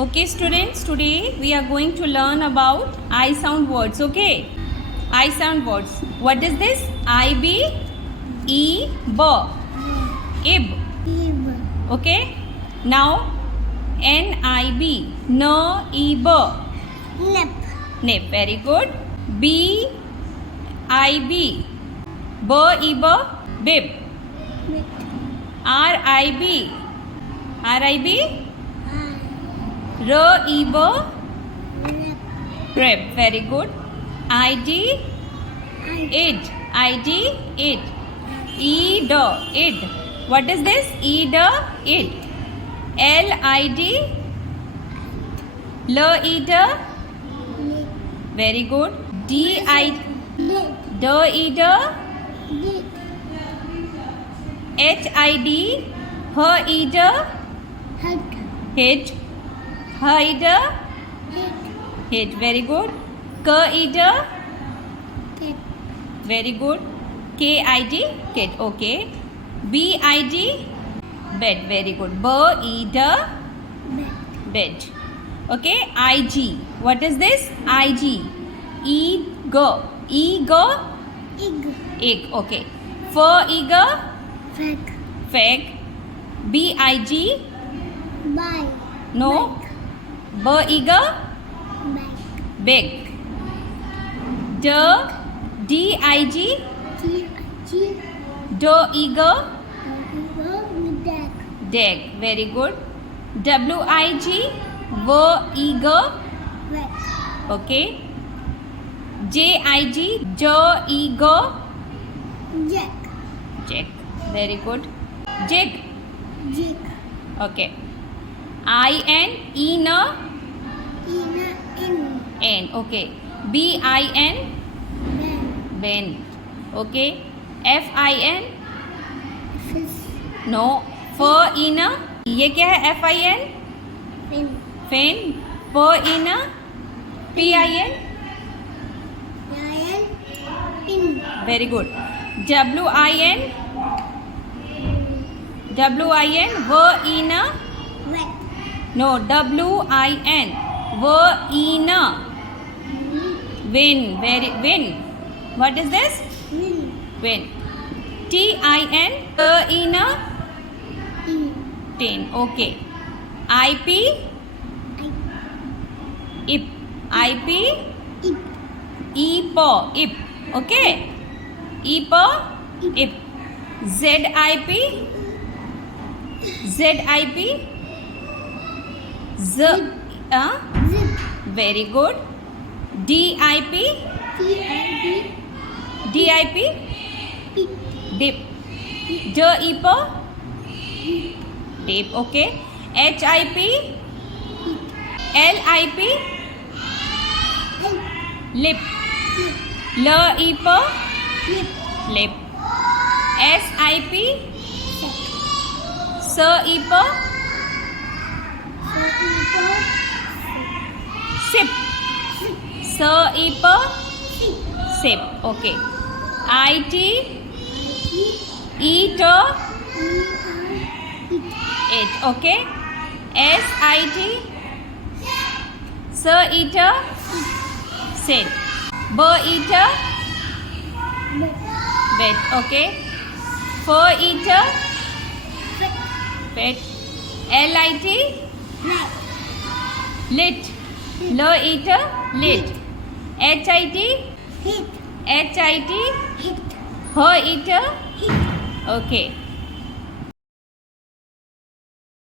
Okay students, today we are going to learn about I sound words. Okay, I sound words. What is this? IB, E, B, ib. Okay, now NIB, NIB, Nip. nip. Very good. BIB, BIB, bib. RIB, RIB, RIB, rib. Very good. ID, id, ID, id. Id, id. What is this? Id, id. LID, LID. Very good. DID, DID, HID, HID, hid, hide, hid. Very good. KID, very good. KID, kid. Okay. BID, bed. Very good. BID, bed. Okay. IG. What is this? IG. Ego. Ego, egg. Okay. Ego, fag. BIG, no. BIG, big. DIG, DIG, dag. Very good. WIG, WIG, okay. JIG, JIG, jack. Very good. Jig, okay. IN, N, okay. BIN, Ben, okay. FIN, no. FIN, ये क्या है? FIN, fan. PIN, PIN, very good. WIN, WIN, WIN, no. WIN, WIN, win. Very win. What is this? Win. TIN, TIN, tin. Okay. IP, ip. IP, ip, ip. Okay. Ip, ip. ZIP, ZIP, very good. DIP, DIP, dip. DIP, dip. Okay. HIP, LIP, lip. LIP, lip. SIP, SIP, sip. SIP, sip. Okay. IT, eat, it. Okay. SIT, SIT, sit. BIT, bed. Okay. FIT, pet. LIT, lit. LIT, lit. HIT, HIT, HIT. Okay.